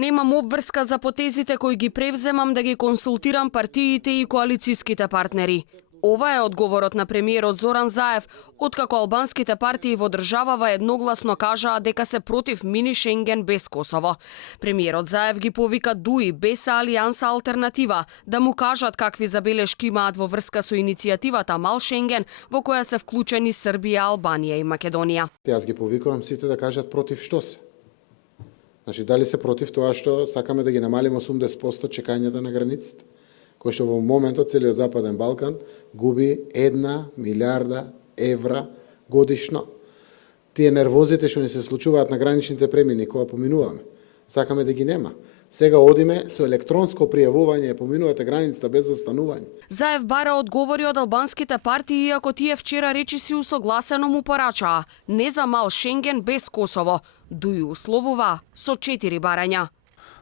Немам обврска за потезите кои ги превземам да ги консултирам партиите и коалицијските партнери. Ова е одговорот на премиерот Зоран Заев, откако албанските партии во државава едногласно кажаа дека се против мини Шенген без Косово. Премиерот Заев ги повика ДУИ без Алијанса Алтернатива да му кажат какви забелешки имаат во врска со иницијативата Мал Шенген во која се вклучени Србија, Албанија и Македонија. Јас ги повикувам сите да кажат против што се. Значи, дали се против тоа што сакаме да ги намалиме 80% чекањата на границите, кој што во моментот целиот Западен Балкан губи 1 милиарда евра годишно. Тие нервозите што ни се случуваат на граничните премини кога поминуваме, сакаме да ги нема. Сега одиме со електронско пријавување, поминувате границата без застанување. Заев бара одговори од албанските партии, иако тие вчера речиси усогласено му порачаа не за Мал Шенген без Косово. ДУИ условува со 4 барања.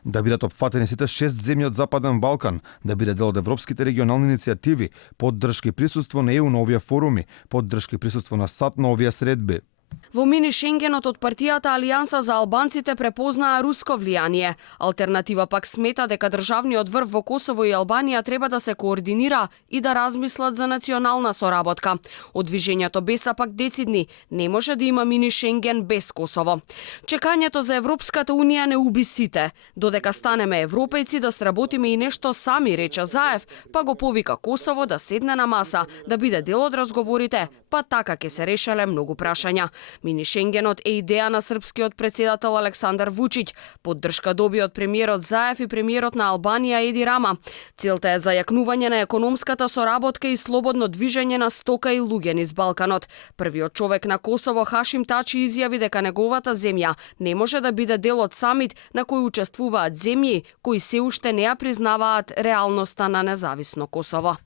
Да бидат опфатени сите 6 земји од Западен Балкан, да биде дел од европските регионални иницијативи, поддршка и присуство на ЕУ на овие форуми, поддршка и присуство на САД на овие средби. Во мини Шенгенот од партијата Алијанса за албанците препознаа руско влијание. Алтернатива пак смета дека државниот врв во Косово и Албанија треба да се координира и да размислат за национална соработка. Од движењето Беса пак децидни, не може да има мини Шенген без Косово. Чекањето за Европската унија не уби сите. Додека станеме европејци да сработиме и нешто сами, рече Заев, па го повика Косово да седне на маса, да биде дел од разговорите, па така ќе се решеле многу прашања. Мини Шенгенот е идеја на српскиот председател Александар Вучиќ. Поддршка доби од премиерот Заев и премиерот на Албанија Еди Рама. Целта е зајакнување на економската соработка и слободно движење на стока и луѓе низ Балканот. Првиот човек на Косово Хашим Тачи изјави дека неговата земја не може да биде дел од самит на кој учествуваат земји кои се уште не ја признаваат реалноста на независно Косово.